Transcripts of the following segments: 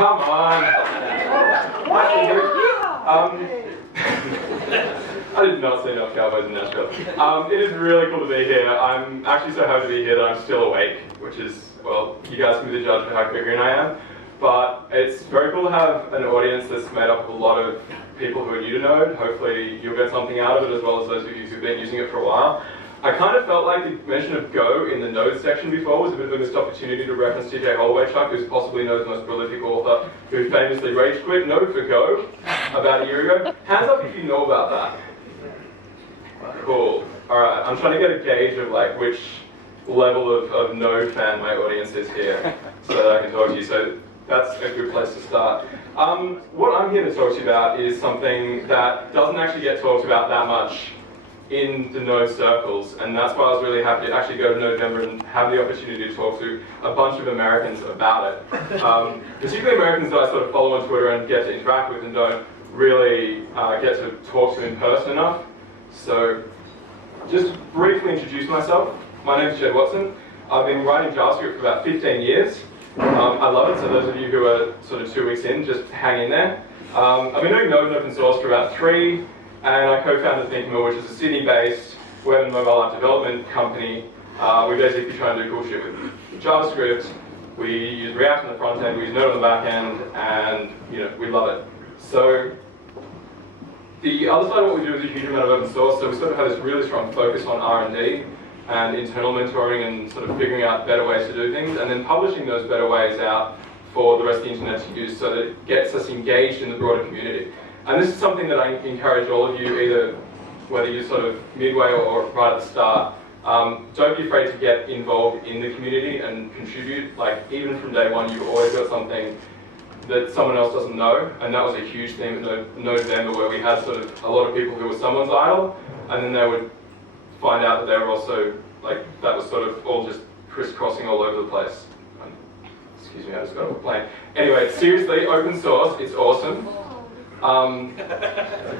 Come on! I did not say enough cowboys in Nashville. It is really cool to be here. I'm actually so happy to be here that I'm still awake, which is, well, you guys can be the judge of how quick I am. But it's very cool to have an audience that's made up of a lot of people who are new to Node. Hopefully you'll get something out of it, as well as those of you who've been using it for a while. I kind of felt like the mention of Go in the Node section before was a bit of a missed opportunity to reference TJ Holloway-Chuck, who's possibly Node's most prolific author, who famously rage quit Node for Go about a year ago. Hands up if you know about that. Cool. Alright, I'm trying to get a gauge of like which level of Node fan my audience is here, so that I can talk to you. So that's a good place to start. What I'm here to talk to you about is something that doesn't actually get talked about that much in the Node circles, and that's why I was really happy to actually go to NODEVEMBER and have the opportunity to talk to a bunch of Americans about it. Particularly Americans that I sort of follow on Twitter and get to interact with and don't really get to talk to in person enough. So just briefly introduce myself. My name is Jed Watson. I've been writing JavaScript for about 15 years. I love it, so those of you who are sort of 2 weeks in, just hang in there. I've been doing Node and open source for about 3, and I co-founded ThinkMill, which is a Sydney-based web and mobile app development company. We basically try and do cool shit with JavaScript. We use React on the front end, we use Node on the back end, and we love it. So the other side of what we do is a huge amount of open source, so we sort of have this really strong focus on R&D and internal mentoring and sort of figuring out better ways to do things, and then publishing those better ways out for the rest of the internet to use so that it gets us engaged in the broader community. And this is something that I encourage all of you, either whether you're sort of midway or right at the start, don't be afraid to get involved in the community and contribute. Like, even from day one, you've always got something that someone else doesn't know, and that was a huge theme at NODEVEMBER, where we had sort of a lot of people who were someone's idol, and then they would find out that they were also, like, that was sort of all just crisscrossing all over the place. Excuse me, I just got off a plane. Anyway, seriously, open source, it's awesome.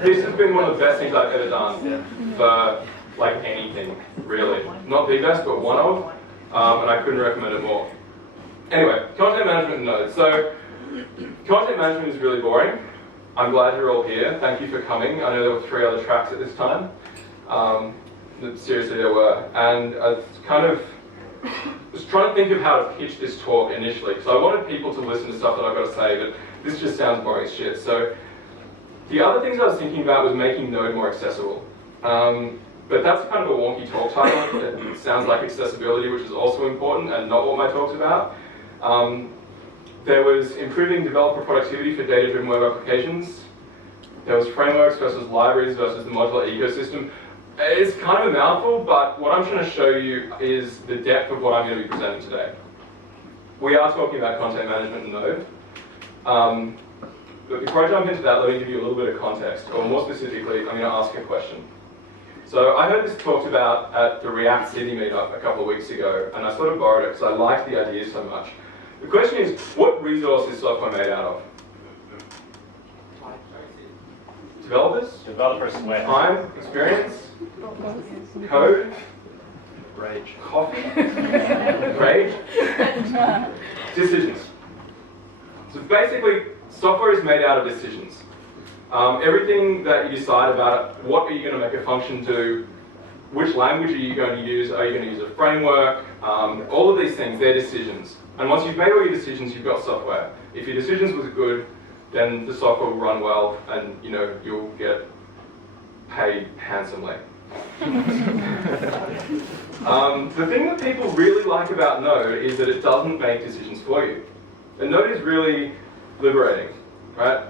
This has been one of the best things I've ever done for, like, anything, really. Not the best, but one of, and I couldn't recommend it more. Anyway, content management in Node. So, content management is really boring. I'm glad you're all here. Thank you for coming. I know there were 3 other tracks at this time. Seriously, there were. And I was trying to think of how to pitch this talk initially, because I wanted people to listen to stuff that I've got to say, but this just sounds boring as shit. So the other things I was thinking about was making Node more accessible. But that's kind of a wonky talk title. It sounds like accessibility, which is also important and not what my talk's about. There was improving developer productivity for data-driven web applications. There was frameworks versus libraries versus the modular ecosystem. It's kind of a mouthful, but what I'm trying to show you is the depth of what I'm going to be presenting today. We are talking about content management in Node. But before I jump into that, let me give you a little bit of context, or more specifically, I'm going to ask a question. So I heard this talked about at the React City meetup a couple of weeks ago, and I sort of borrowed it because I liked the idea so much. The question is, what resource is software made out of? Developers? Developers sweat. Time? Experience? Code? Rage. Coffee? Rage? Decisions. So basically, software is made out of decisions. Everything that you decide about it, what are you going to make a function do, which language are you going to use, are you going to use a framework, all of these things, they're decisions. And once you've made all your decisions, you've got software. If your decisions were good, then the software will run well and you'll get paid handsomely. The thing that people really like about Node is that it doesn't make decisions for you. And Node is really liberating, right?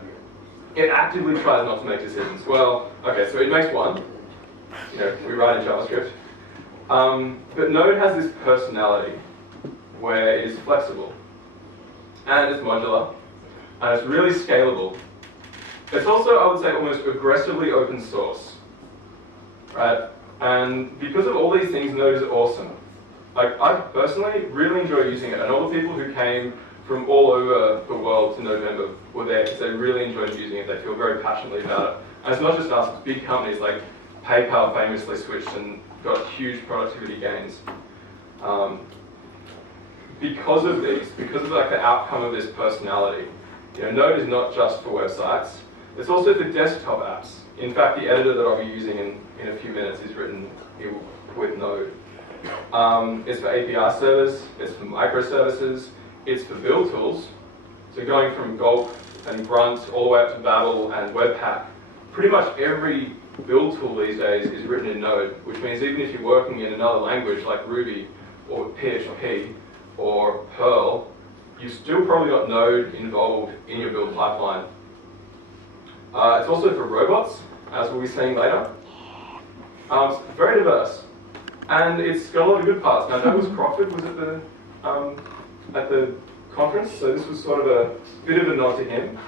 It actively tries not to make decisions. Well, okay, so it makes one. We write in JavaScript. But Node has this personality where it is flexible, and it's modular, and it's really scalable. It's also, I would say, almost aggressively open source, right? And because of all these things, Node is awesome. Like, I personally really enjoy using it, and all the people who came from all over the world to NODEVEMBER were there because they really enjoyed using it. They feel very passionately about it. And it's not just us, it's big companies like PayPal famously switched and got huge productivity gains. Because of these, because of like the outcome of this personality, Node is not just for websites. It's also for desktop apps. In fact, the editor that I'll be using in a few minutes is written with Node. It's for API servers, it's for microservices, it's for build tools. So going from Gulp and Grunt all the way up to Babel and Webpack, pretty much every build tool these days is written in Node, which means even if you're working in another language like Ruby or PHP or Perl, you've still probably got Node involved in your build pipeline. It's also for robots, as we'll be seeing later. It's very diverse, and it's got a lot of good parts. Now, Douglas Crockford was at the conference, so this was sort of a bit of a nod to him.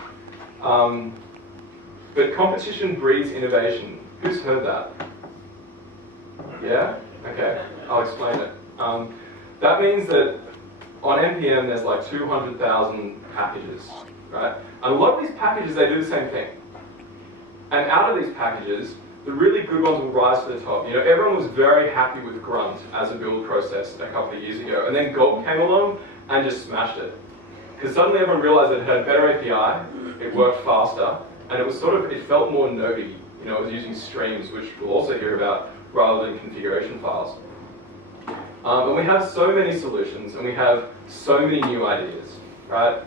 But competition breeds innovation. Who's heard that? Yeah? Okay, I'll explain it. That means that on NPM there's like 200,000 packages, right? And a lot of these packages, they do the same thing. And out of these packages, the really good ones will rise to the top. Everyone was very happy with Grunt as a build process a couple of years ago, and then Gulp came along and just smashed it. Because suddenly everyone realized that it had a better API, it worked faster, and it felt more nodey. It was using streams, which we'll also hear about, rather than configuration files. And we have so many solutions, and we have so many new ideas, right?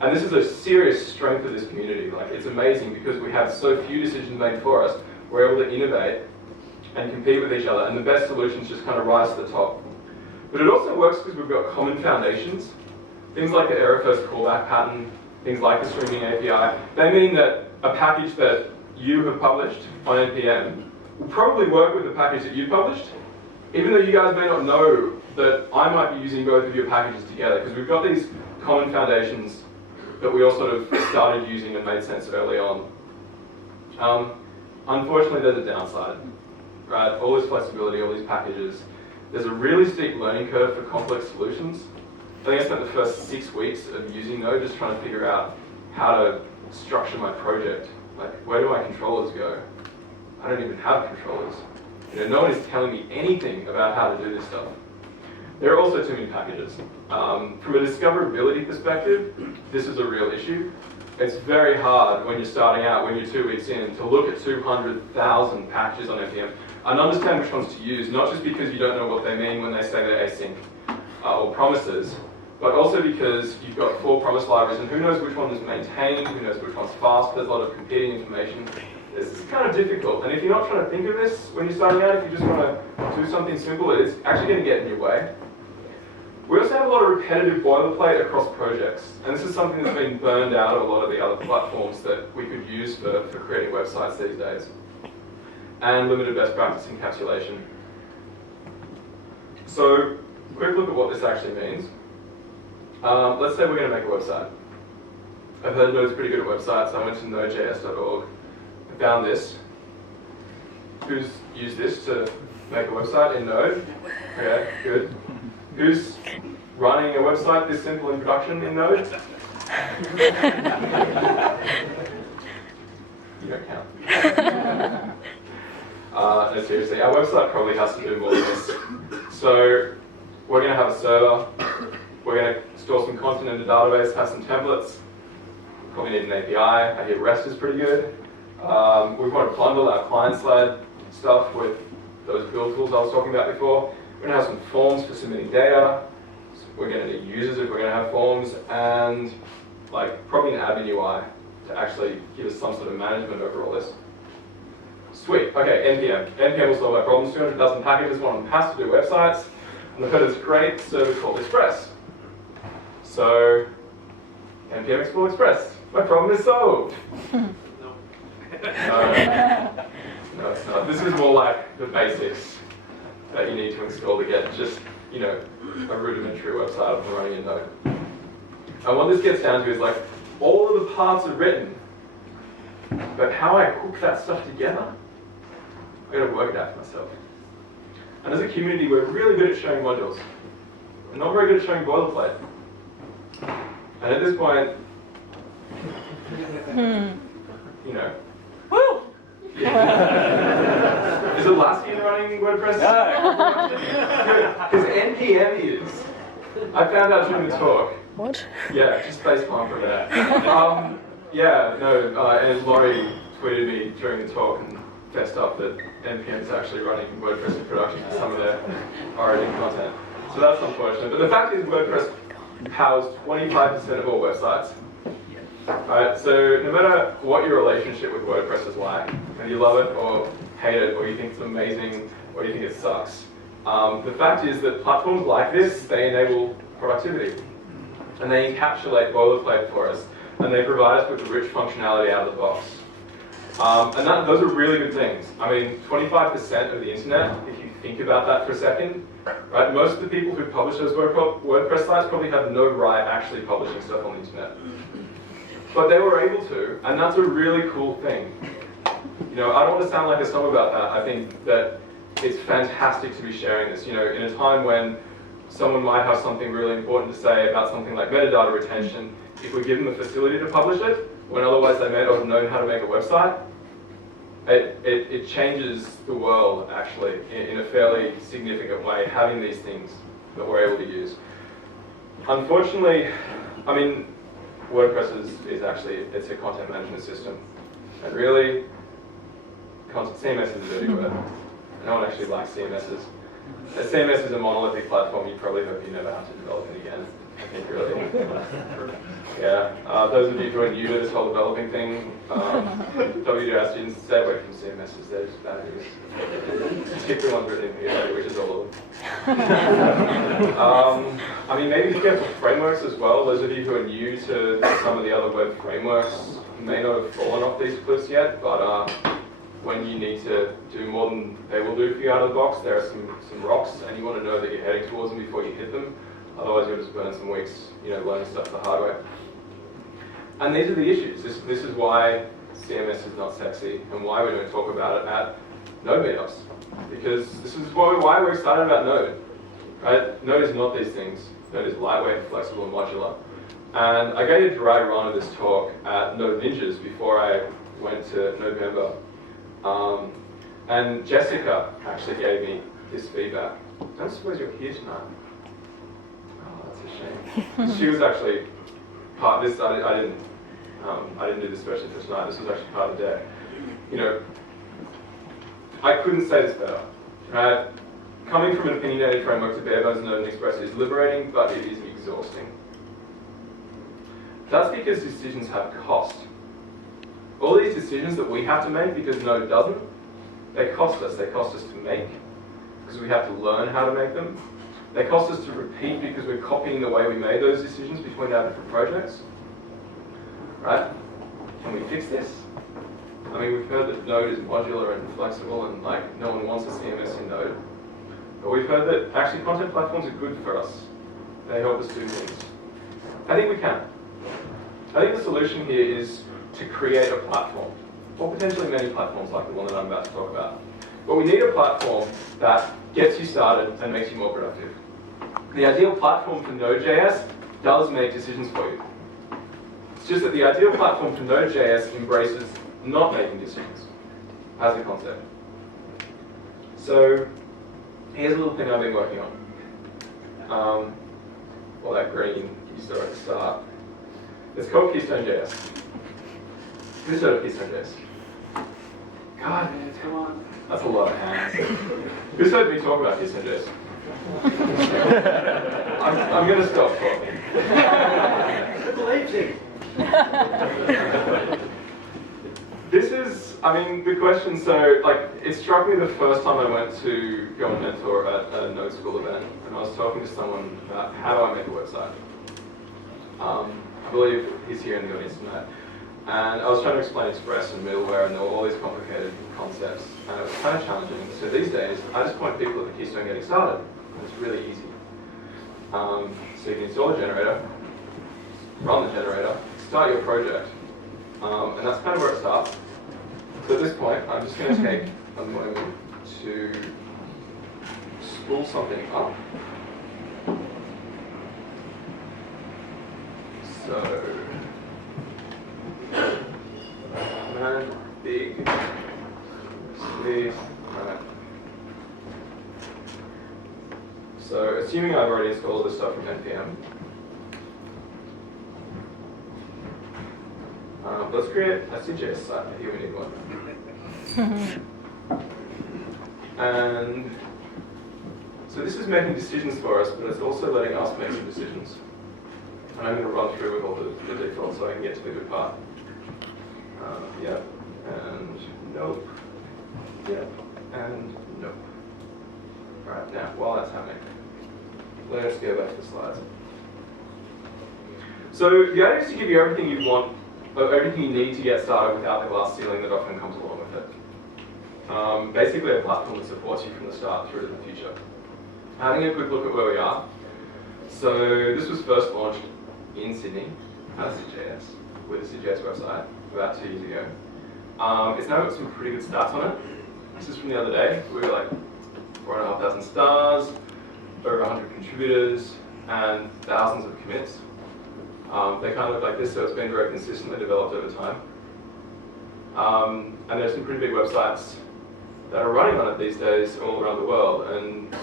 And this is a serious strength of this community. Like, it's amazing because we have so few decisions made for us. We're able to innovate and compete with each other, and the best solutions just kind of rise to the top. But it also works because we've got common foundations. Things like the error first callback pattern, things like the streaming API, they mean that a package that you have published on NPM will probably work with the package that you published, even though you guys may not know that I might be using both of your packages together, because we've got these common foundations that we all sort of started using and made sense early on. Unfortunately, there's a downside, right? All this flexibility, all these packages. There's a really steep learning curve for complex solutions. I think I spent the first 6 weeks of using Node just trying to figure out how to structure my project. Like, where do my controllers go? I don't even have controllers. No one is telling me anything about how to do this stuff. There are also too many packages. From a discoverability perspective, this is a real issue. It's very hard when you're starting out, when you're 2 weeks in, to look at 200,000 packages on NPM and understand which ones to use, not just because you don't know what they mean when they say they're async or promises, but also because you've got 4 promise libraries, and who knows which one is maintained, who knows which one's fast, there's a lot of competing information. This is kind of difficult, and if you're not trying to think of this when you're starting out, if you just want to do something simple, it's actually going to get in your way. We also have a lot of repetitive boilerplate across projects, and this is something that's been burned out of a lot of the other platforms that we could use for creating websites these days. And limited best practice encapsulation. So, quick look at what this actually means. Let's say we're going to make a website. I've heard Node's pretty good at websites. I went to Node.js.org and found this. Who's used this to make a website in Node? Okay, good. Who's running a website this simple in production in Node? You don't count. No, seriously, our website probably has to do more than this. So we're going to have a server. We're going to store some content in the database, have some templates. Probably need an API. I hear REST is pretty good. We want to bundle our client-side stuff with those build tools I was talking about before. We're going to have some forms for submitting data. We're going to need users if we're going to have forms, and probably an admin UI to actually give us some sort of management over all this. Sweet. Okay, NPM. NPM will solve our problems. 200,000 packages. One of them has to do websites. And I've heard this great service called Express. So, NPM Explore Express. My problem is solved. No, it's not. This is more like the basics that you need to install to get just, a rudimentary website up and running in Node. And what this gets down to is all of the parts are written, but how I hook that stuff together, I've got to work it out for myself. And as a community, we're really good at showing modules. We're not very good at showing boilerplate. And at this point, Woo! Is Atlassian running WordPress? No. Because NPM is. I found out during the talk. What? Yeah, just face palm for that. Yeah, no, and Laurie tweeted me during the talk and fessed up that NPM is actually running WordPress in production for some of their origin content. So that's unfortunate. But the fact is WordPress powers 25% of all websites. Right, so no matter what your relationship with WordPress is like, whether you love it or hate it, or you think it's amazing, or you think it sucks, the fact is that platforms like this, they enable productivity. And they encapsulate boilerplate for us, and they provide us with rich functionality out of the box. And those are really good things. I mean, 25% of the internet, if you think about that for a second, right? Most of the people who publish those WordPress sites probably have no right actually publishing stuff on the internet. But they were able to, and that's a really cool thing. You know, I don't want to sound like a snob about that. I think that it's fantastic to be sharing this. You know, in a time when someone might have something really important to say about something like metadata retention, if we give them the facility to publish it, when otherwise they may not have known how to make a website, it changes the world, actually, in a fairly significant way, having these things that we're able to use. Unfortunately, I mean, WordPress is actually, it's a content management system. And really, CMS is a dirty word. No one actually likes CMSs. A CMS is a monolithic platform. You probably hope you never have to develop it again. I think really. Yeah. Those of you who are new to this whole developing thing, WJS students, stay away from CMSs. They're just bad news. Particularly ones written in PHP, which is all of them. I mean, maybe be careful frameworks as well. Those of you who are new to some of the other web frameworks may not have fallen off these cliffs yet, but when you need to do more than they will do for you out of the box, there are some rocks, and you want to know that you're heading towards them before you hit them. Otherwise, you'll just burn some weeks, you know, learning stuff the hard way. And these are the issues. This is why CMS is not sexy, and why we don't talk about it at Node meetups. Because this is why we're excited about Node. Right? Node is not these things. Node is lightweight, flexible, and modular. And I gave a dry run of this talk at Node Ninjas before I went to NODEVEMBER. And Jessica actually gave me this feedback. I don't suppose you're here tonight. Oh, that's a shame. She was actually part of this. I didn't do this especially for tonight. This was actually part of the day. You know, I couldn't say this better. Right? Coming from an opinionated framework to bare bones Node and Express is liberating, but it is exhausting. That's because decisions have cost. All these decisions that we have to make because Node doesn't, they cost us. They cost us to make because we have to learn how to make them. They cost us to repeat because we're copying the way we made those decisions between our different projects. Right? Can we fix this? I mean, we've heard that Node is modular and flexible and like no one wants a CMS in Node. But we've heard that actually content platforms are good for us. They help us do things. I think we can. I think the solution here is to create a platform, or potentially many platforms like the one that I'm about to talk about. But we need a platform that gets you started and makes you more productive. The ideal platform for Node.js does make decisions for you. It's just that the ideal platform for Node.js embraces not making decisions as a concept. So here's a little thing I've been working on. Well, that green you saw at the start. It's called Keystone.js. Who's heard of Keystone.js? God, man, come on. That's a lot of hands. Who's heard me talk about Keystone.js? I'm going to stop talking. This is, I mean, the question, so, like, it struck me the first time I went to go and mentor at a Node School event, and I was talking to someone about how do I make a website. I believe he's here in the audience tonight. And I was trying to explain Express and middleware, and there were all these complicated concepts, and it was kind of challenging. So these days, I just point people at the Keystone getting started, and it's really easy. So you can install a generator, run the generator, start your project, and that's kind of where it starts. So at this point, I'm just going to take a moment to spool something up. So, man, big, sleeve, right. So, assuming I've already installed this stuff from NPM, Let's create a SYDJS site. Here we need one. And so this is making decisions for us, but it's also letting us make some decisions. And I'm going to run through with all the defaults so I can get to the good part. Yeah, and nope. Yeah, and nope. Alright, now, while that's happening, let's go back to the slides. So the idea is to give you everything you want, everything you need to get started without the glass ceiling that often comes along with it. Basically a platform that supports you from the start through to the future. Having a quick look at where we are. So this was first launched in Sydney as SYDJS with the SYDJS website about 2 years ago. It's now got some pretty good stats on it. This is from the other day. We were like 4,500 stars, over 100 contributors, and thousands of commits. They kind of look like this, so it's been very consistently developed over time. And there's some pretty big websites that are running on it these days all around the world, and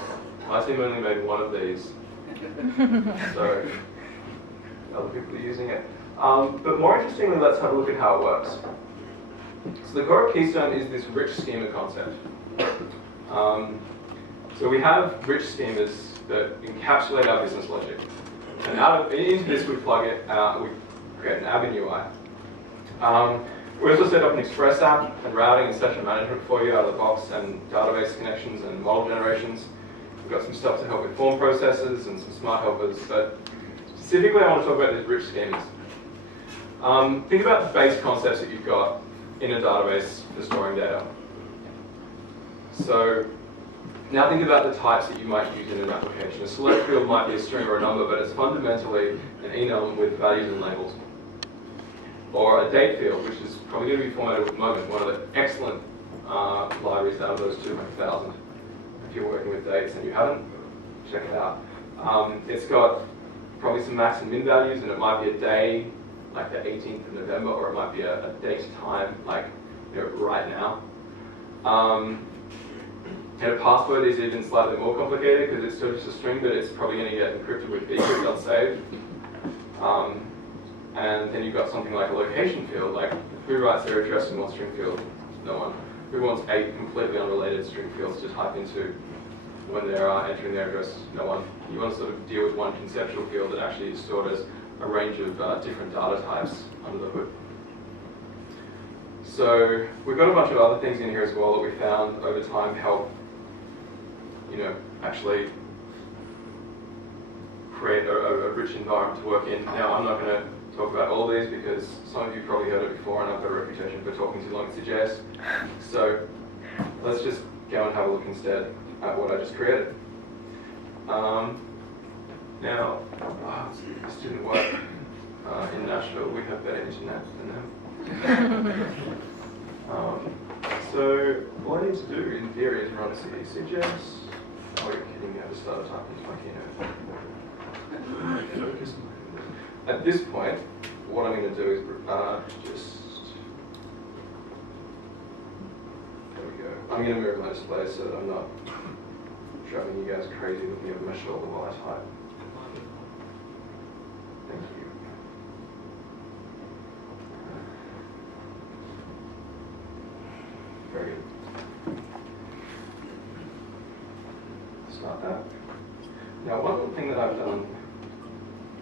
my team only made one of these. So other people are using it. But more interestingly, let's have a look at how it works. So the core of Keystone is this rich schema concept. So we have rich schemas that encapsulate our business logic. And into this we plug it, we create an Avenue UI. We also set up an Express app and routing and session management for you out of the box, and database connections and model generations. We've got some stuff to help with form processes and some smart helpers, but specifically I want to talk about these rich schemas. Think about the base concepts that you've got in a database for storing data. So now think about the types that you might use in an application. A select field might be a string or a number, but it's fundamentally an enum with values and labels. Or a date field, which is probably going to be formatted with moment, one of the excellent libraries out of those 200,000. If you're working with dates and you haven't, check it out. It's got probably some max and min values, and it might be a day, like the 18th of November, or it might be a date time, like right now. And a password is even slightly more complicated because it's still just a string, but it's probably going to get encrypted with bcrypt.save. And then you've got something like a location field, like who writes their address in one string field? No one. Who wants 8 completely unrelated string fields to type into when they're entering their address? No one. You want to sort of deal with one conceptual field that actually is stored as a range of different data types under the hood. So we've got a bunch of other things in here as well that we found over time help, actually create a rich environment to work in. Now, I'm not going to talk about all these because some of you probably heard it before and I've got a reputation for talking too long in SYDJS. So let's just go and have a look instead at what I just created. Now, this didn't work in Nashville. We have better internet than them. So all I need to do in theory is run SYDJS. Oh, you're kidding me, I just started typing into my keynote. At this point, what I'm going to do is there we go. I'm going to move my display so that I'm not driving you guys crazy looking over my shoulder while I type. Thank you. Very good. Start that. Now, one little thing that I've done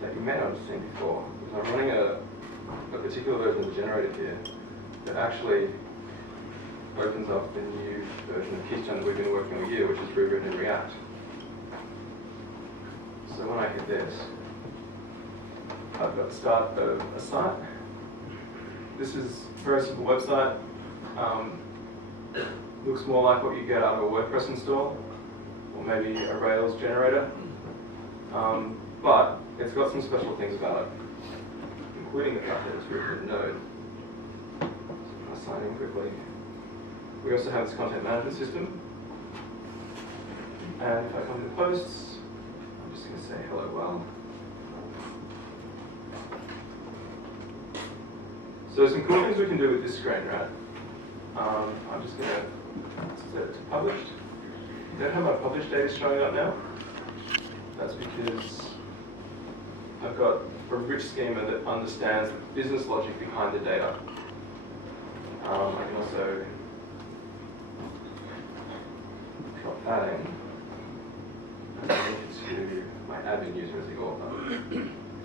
that you may not have seen before is I'm running a particular version of the generator here that actually opens up the new version of Keystone that we've been working on here, which is rewritten in React. So when I hit this, I've got the start of a site. This is a very simple website. Looks more like what you get out of a WordPress install, or maybe a Rails generator. But it's got some special things about it, including the fact that it's written in Node. So if I sign in quickly. We also have this content management system. And if I come to the posts, I'm just going to say hello world. So some cool things we can do with this screen, right? I'm just going to set it to published. You don't have my published data showing up now. That's because I've got for a rich schema that understands the business logic behind the data. I can also drop that in and link it to my admin user as the author.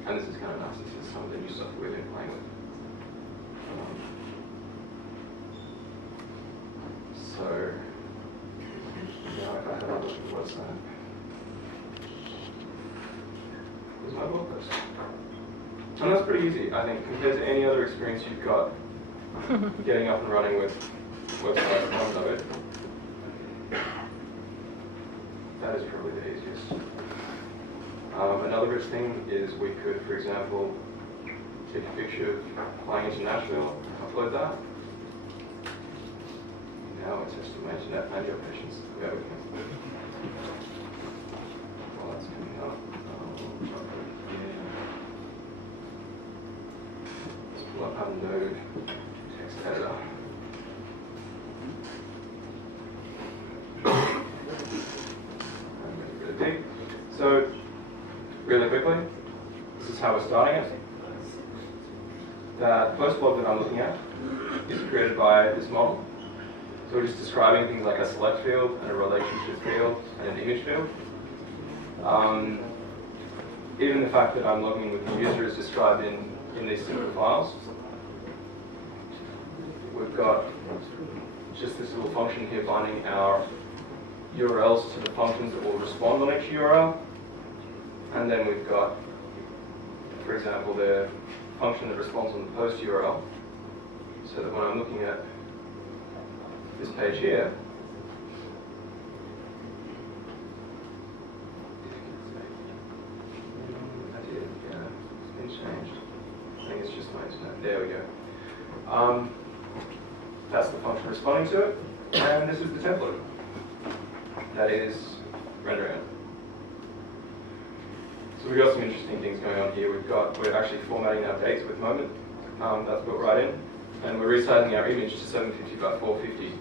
And this is kind of nice. This is some of the new stuff we've been playing with. So now if I have a look at the website, there's my blog post. And that's pretty easy, I think, compared to any other experience you've got getting up and running with websites on Node. That is probably the easiest. Another rich thing is we could, for example, take a picture of flying into Nashville, upload that. Now I tested my internet and your patience. Yeah, we can. While that's coming up, let's pull up our Node text editor. Really big. So, really quickly, this is how we're starting it. That first block that I'm looking at is created by this model. So we're just describing things like a select field and a relationship field and an image field. Even the fact that I'm logging with the user is described in these simple files. We've got just this little function here binding our URLs to the functions that will respond on each URL. And then we've got, for example, the function that responds on the post URL. So that when I'm looking at this page here, it's been changed. I think it's just my internet. There we go. That's the function responding to it, and this is the template. That is rendering it. So we've got some interesting things going on here. We're actually formatting our dates with moment. That's built right in. And we're resizing our image to 750 by 450.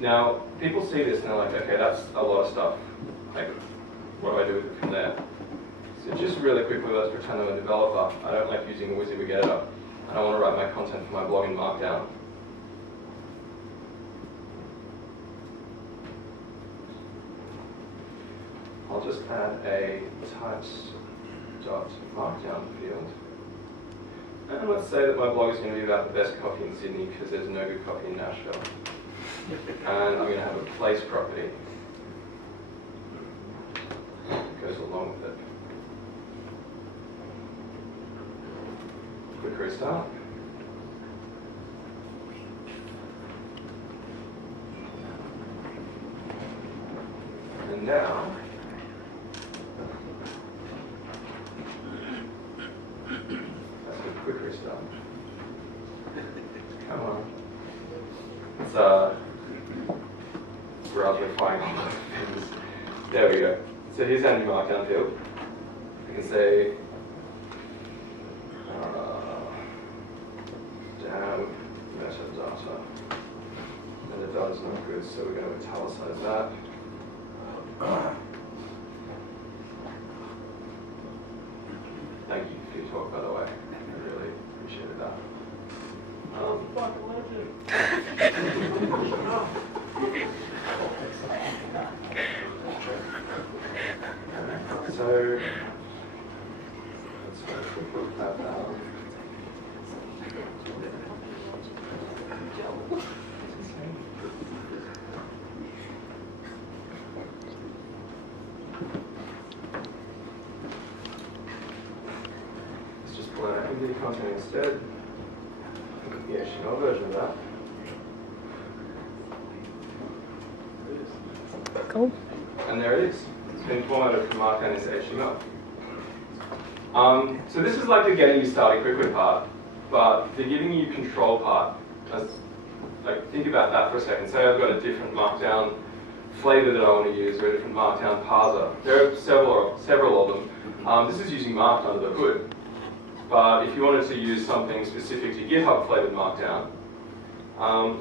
Now, people see this and they're like, okay, that's a lot of stuff. Like, what do I do with it from there? So just really quickly, let's pretend I'm a developer. I don't like using a WYSIWYG editor. And I want to write my content for my blog in Markdown. I'll just add a types.markdown field. And let's say that my blog is going to be about the best coffee in Sydney because there's no good coffee in Nashville. And I'm going to have a place property that goes along with it. Quick restart. And now, that's a quick restart. Come on. It's browser flying all over things. There we go. So here's our new Markdown field. We can say down metadata. And the data's not good, so we're going to italicize that. Thank you for your talk, by the way. I really appreciated that. So let's put that down. Let's just pull out our MD content instead. The HTML version of that. Cool. And there it is. It's been formatted from Markdown into HTML. So this is like the getting you started quickly part, but the giving you control part. Like, think about that for a second. Say I've got a different Markdown flavor that I want to use, or a different Markdown parser. There are several of them. This is using Markdown under the hood. But if you wanted to use something specific to GitHub flavored Markdown,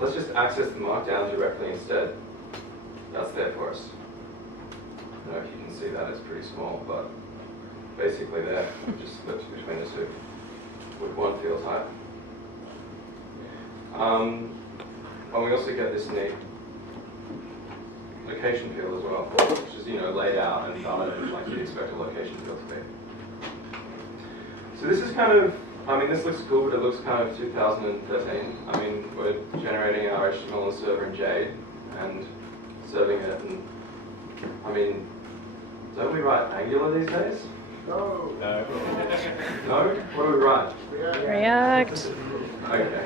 let's just access the Markdown directly instead. That's there for us. I don't know if you can see that, it's pretty small, but basically there, just flips between the two with one field type. And we also get this neat location field as well, which is laid out and done like you'd expect a location field to be. So this is kind of, this looks cool, but it looks kind of 2013. We're generating our HTML on the server in Jade and serving it, and don't we write Angular these days? No. No. No? What do we write? React. Okay.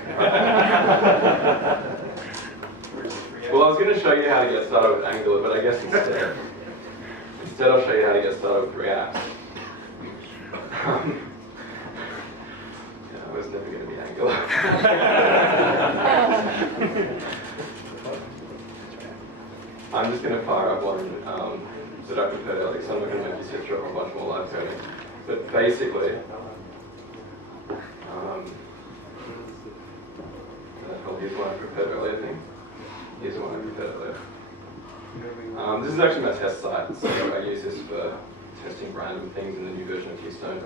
Well, I was going to show you how to get started with Angular, but I guess instead I'll show you how to get started with React. I was never going to be Angular. I'm just going to fire up one that I prepared earlier, so I'm not going to make you sit through a bunch more live coding. But basically, here's one I prepared earlier thing. Here's the one I prepared earlier. This is actually my test site, so I use this for testing random things in the new version of Keystone.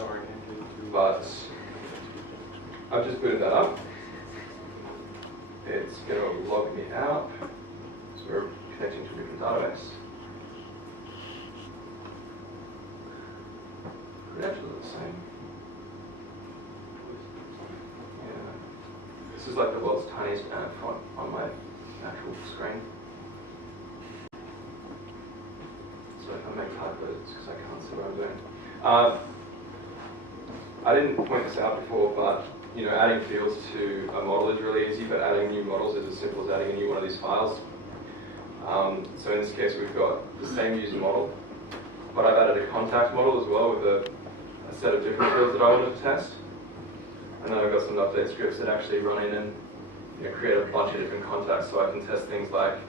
But I've just booted that up. It's going to log me out. So we're connecting to a different database. It actually looks the same. Yeah. This is like the world's tiniest ant font on my actual screen. So if I make typos, it's because I can't see what I'm doing. I didn't point this out before, but adding fields to a model is really easy, but adding new models is as simple as adding a new one of these files. So in this case, we've got the same user model, but I've added a contact model as well with a set of different fields that I wanted to test. And then I've got some update scripts that actually run in and create a bunch of different contacts so I can test things like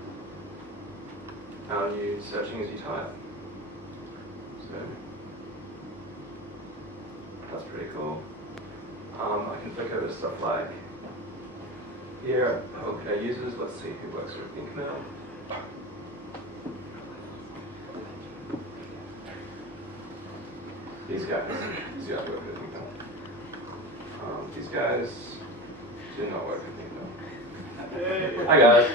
how you searching as you type. So that's pretty cool. I can flick over to stuff like here, OK users. Let's see who works with InkMail. These guys work with InkMail. These guys do not work with InkMail. Hi guys.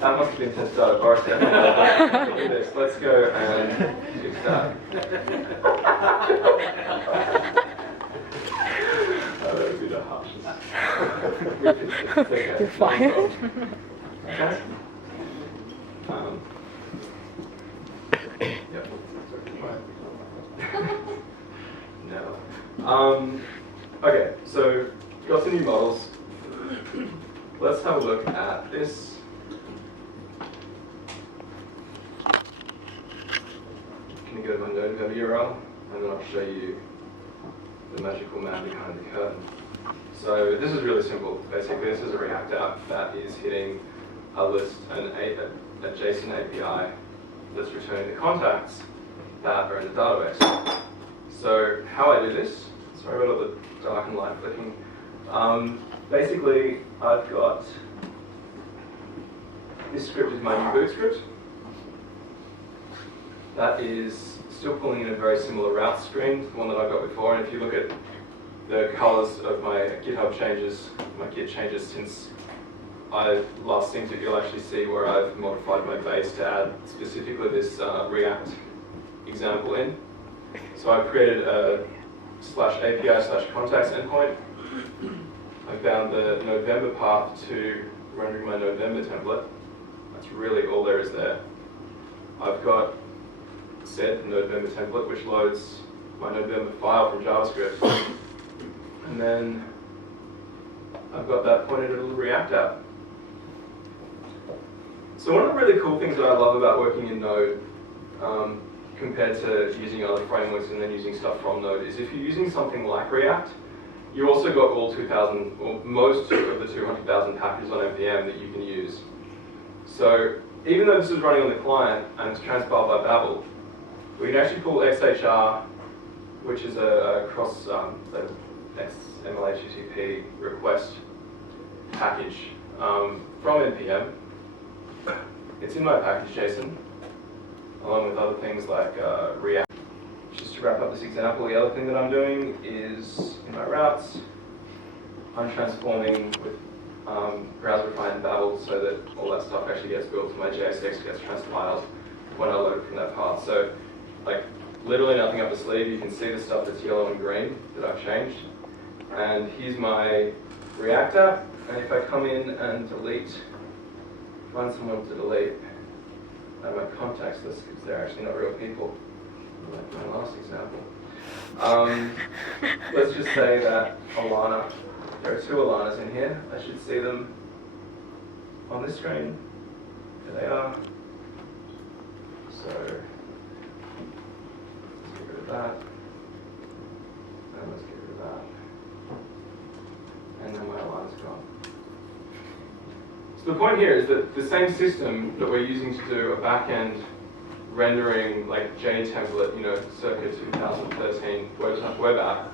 That must have been tested out of Barca. Look at this. Let's go and fix that. That would be the harshest. Okay. You're fired. Okay. Yep. No. Okay, so got some new models. Let's have a look at this. Can you go to my NODEVEMBER URL, and then I'll show you the magical man behind the curtain. So this is really simple. Basically, this is a React app that is hitting a list, a JSON API that's returning the contacts that are in the database. So how I do this, sorry about all the dark and light flicking. Basically, I've got this script is my new boot script. That is still pulling in a very similar route screen to the one that I got before. And if you look at the colors of my GitHub changes, my Git changes since I last synced it, you'll actually see where I've modified my base to add specifically this React example in. So I've created a /API/contacts endpoint. I found the NODEVEMBER path to rendering my NODEVEMBER template. That's really all there is there. I've got set NODEVEMBER template, which loads my NODEVEMBER file from JavaScript. And then I've got that pointed at a little React app. So one of the really cool things that I love about working in Node, compared to using other frameworks and then using stuff from Node, is if you're using something like React, you also got all 2,000, or most of the 200,000 packages on NPM that you can use. So even though this is running on the client and it's transpiled by Babel, we can actually pull XHR, which is a cross the XML HTTP request package from NPM. It's in my package JSON. along with other things like React. Just to wrap up this example, the other thing that I'm doing is in my routes, I'm transforming with browser-defined and Babel so that all that stuff actually gets built and my JSX gets transpiled when I load it from that path. So, like, literally nothing up the sleeve. You can see the stuff that's yellow and green that I've changed. And here's my React app. And if I come in and delete, find someone to delete out of my contacts list, because they're actually not real people, like my last example. Let's just say that Alana, there are two Alanas in here. I should see them on this screen. There they are. So, let's get rid of that. And let's get rid of that. And then my Alana's gone. So the point here is that the same system that we're using to do a back-end rendering like Jane template, circa 2013 web app,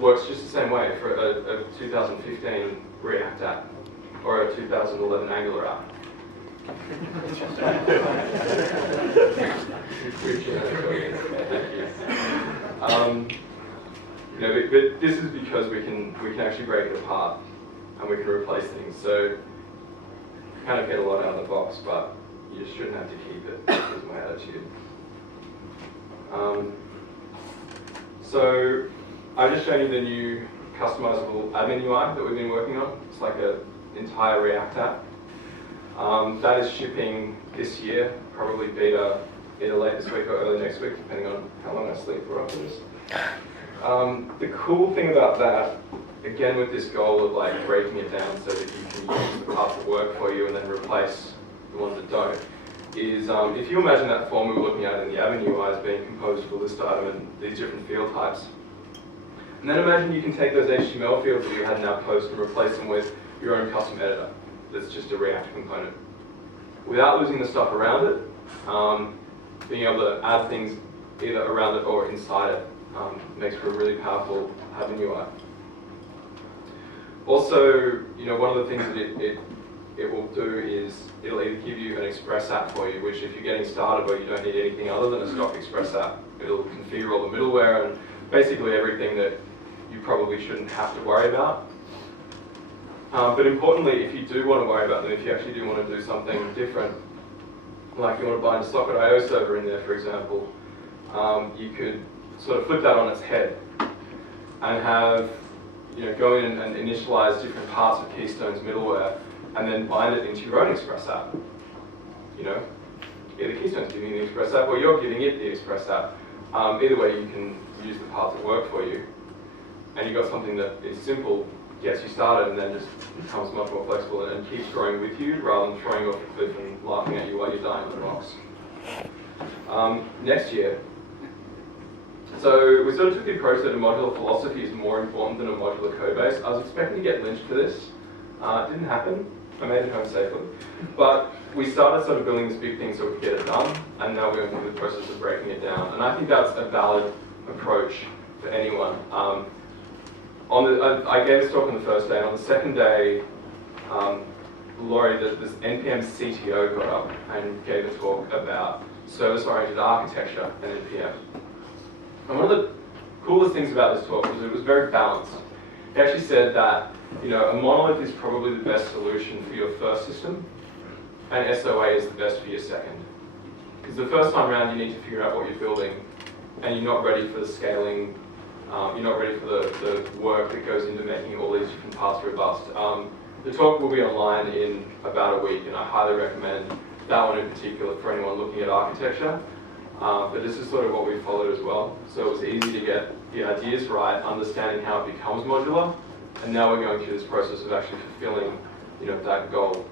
works just the same way for a 2015 React app or a 2011 Angular app. But this is because we can actually break it apart and we can replace things. So you kind of get a lot out of the box, but you shouldn't have to keep it. Is my attitude. So I've just shown you the new customizable admin UI that we've been working on. It's like an entire React app. That is shipping this year, probably beta either late this week or early next week, depending on how long I sleep for after this. The cool thing about that, again with this goal of like breaking it down so that you can use the parts that work for you and then replace the ones that don't, is if you imagine that form we were looking at in the admin UI as being composed of a list item and these different field types. And then imagine you can take those HTML fields that you had in our post and replace them with your own custom editor that's just a React component. Without losing the stuff around it, being able to add things either around it or inside it makes for a really powerful admin UI. Also, one of the things that it will do is it'll either give you an Express app for you, which if you're getting started or you don't need anything other than a stock Express app, it'll configure all the middleware and basically everything that you probably shouldn't have to worry about. But importantly, if you do want to worry about them, if you actually do want to do something different, like you want to bind a socket.io server in there, for example, you could sort of flip that on its head and have, go in and initialize different parts of Keystone's middleware and then bind it into your own Express app. Either Keystone's giving you the Express app or you're giving it the Express app. Either way, you can use the parts that work for you. And you've got something that is simple, gets you started, and then just becomes much more flexible and keeps growing with you rather than throwing you off the cliff and laughing at you while you're dying on the rocks. Next year. So we sort of took the approach that a modular philosophy is more important than a modular code base. I was expecting to get lynched for this. It didn't happen. I made it home safely. But we started sort of building this big thing so we could get it done, and now we're going through the process of breaking it down. And I think that's a valid approach for anyone. I gave this talk on the first day, and on the second day, Laurie, this NPM CTO, got up and gave a talk about service-oriented architecture and NPM. And one of the coolest things about this talk was it was very balanced. He actually said that a monolith is probably the best solution for your first system, and SOA is the best for your second. Because the first time around you need to figure out what you're building, and you're not ready for the scaling, you're not ready for the work that goes into making all these different parts robust. The talk will be online in about a week, and I highly recommend that one in particular for anyone looking at architecture. But this is sort of what we followed as well. So it was easy to get the ideas right, understanding how it becomes modular, and now we're going through this process of actually fulfilling, that goal.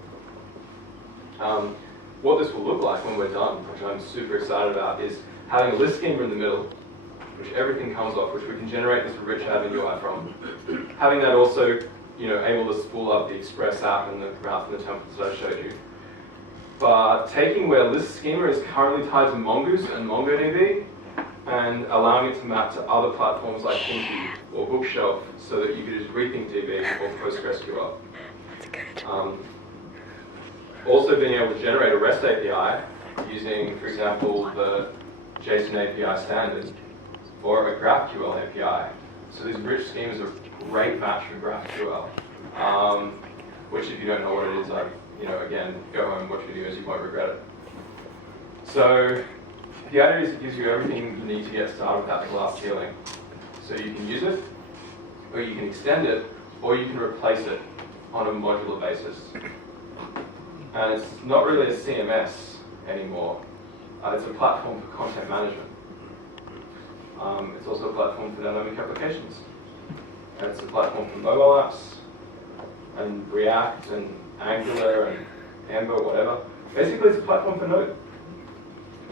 What this will look like when we're done, which I'm super excited about, is having a list schema in the middle, which everything comes off, which we can generate this rich admin UI from. Having that also, able to spool up the Express app and the routes and the templates that I showed you. But taking where list schema is currently tied to Mongoose and MongoDB and allowing it to map to other platforms like Kinky or Bookshelf so that you could just rethink DB or PostgreSQL. Also being able to generate a REST API using, for example, the JSON API standard or a GraphQL API. So these rich schemas are a great match for GraphQL, which if you don't know what it is, again, go home and watch videos, you won't regret it. So the idea is it gives you everything you need to get started without the glass ceiling. So you can use it, or you can extend it, or you can replace it on a modular basis. And it's not really a CMS anymore. It's a platform for content management. It's also a platform for dynamic applications. And it's a platform for mobile apps, and React, and Angular, and Ember, whatever. Basically, it's a platform for Node.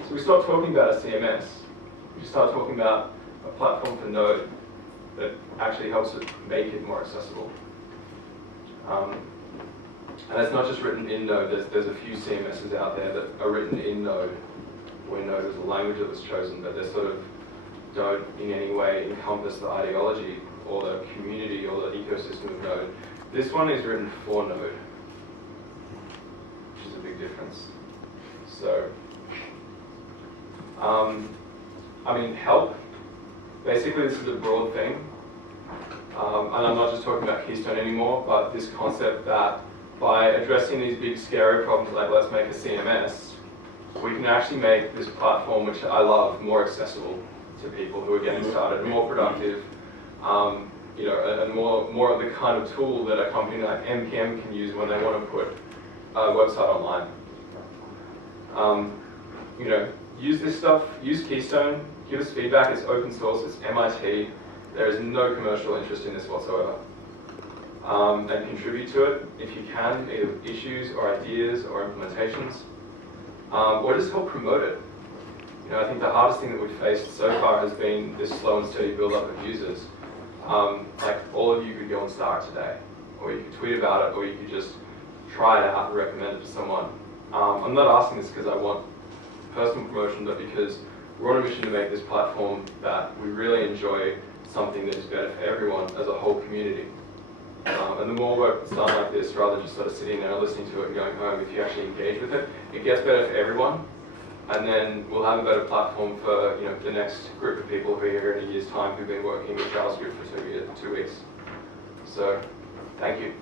So we start talking about a CMS. We start talking about a platform for Node that actually helps it make it more accessible. And it's not just written in Node. There's a few CMSs out there that are written in Node, where Node was the language that was chosen, but they sort of don't in any way encompass the ideology or the community or the ecosystem of Node. This one is written for Node, which is a big difference. So, help. Basically, this is a broad thing. And I'm not just talking about Keystone anymore, but this concept that by addressing these big scary problems like let's make a CMS, we can actually make this platform, which I love, more accessible to people who are getting started, and more productive, and more of the kind of tool that a company like NPM can use when they want to put a website online. Use this stuff, use Keystone, give us feedback, it's open source, it's MIT, there is no commercial interest in this whatsoever. And contribute to it if you can, either issues or ideas or implementations, or just help promote it. I think the hardest thing that we've faced so far has been this slow and steady build-up of users. Like all of you could go and start today, or you could tweet about it, or you could just try it out and recommend it to someone. I'm not asking this because I want personal promotion, but because we're on a mission to make this platform that we really enjoy, something that is better for everyone as a whole community. And the more work that's done like this, rather than just sort of sitting there listening to it and going home, if you actually engage with it, it gets better for everyone. And then we'll have a better platform for the next group of people who are here in a year's time who've been working with JavaScript for 2 weeks. So, thank you.